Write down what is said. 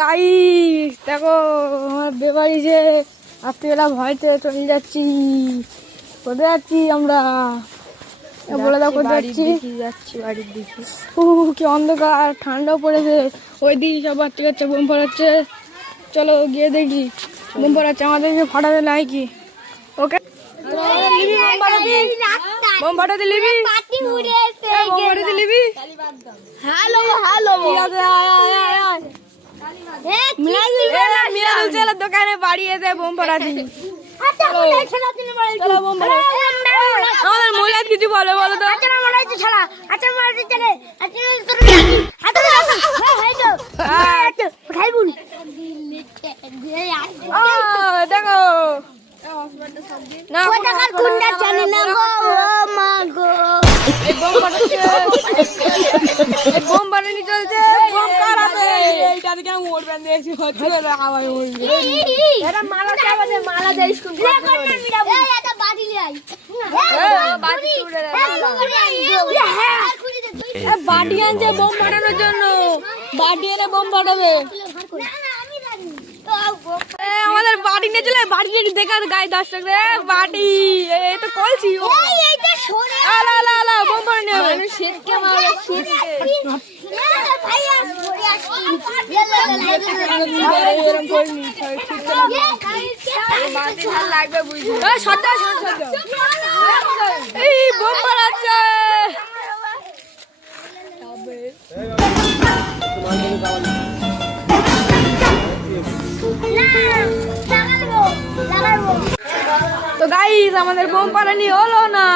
Guys দেখো আমার বেবাড়ি যে রাত্রিবেলা ভয়তে চলে যাচ্ছি। কোথায় যাচ্ছি আমরা বলে দাও, কোথায় যাচ্ছি? বাড়ির দিকে। কি অন্ধকার, ঠান্ডাও পড়েছে। ওই দিকে সব বাচ্চা কাচ্চা বোম ফাটাচ্ছে। চলো গিয়ে দেখি বোম ফাটাচ্ছে আমাদেরকে ফাটাতে নাই কি। ওকে বোম ফাটাতে লিবি, বোম ফাটাতে লিবি। হ্যালো হ্যালো মিরাজের দোকানে বাড়ি এসে বোম ফাটাচ্ছি। আমাদের মহিলা কিছু বলো বলো তো। দেখো না বোম বানানি চলছে। বোম কার আছে? এইটা দিকে মরবেন দেখছি হচ্ছে আওয়াজ উঠবে। এটা মালা চাবা দে, মালা দে স্কুল এটা বাড়ি যাই বাড়ি ছুড়ে বাড়ি আনছে বোম ফাটানোর জন্য। বাড়ি এনে বোম ফাটাবে। আমাদের বাড়ি নিয়ে চলে, বাড়ি নিয়ে দেখা গায়ে 10 টাকা বাড়ি। এই তো কলছি বোম ফাটানো হবে। লাগবে বুঝলি। এই বোম ফাটাচ্ছে। তো গাইস আমাদের বোম ফাটানি হলো না।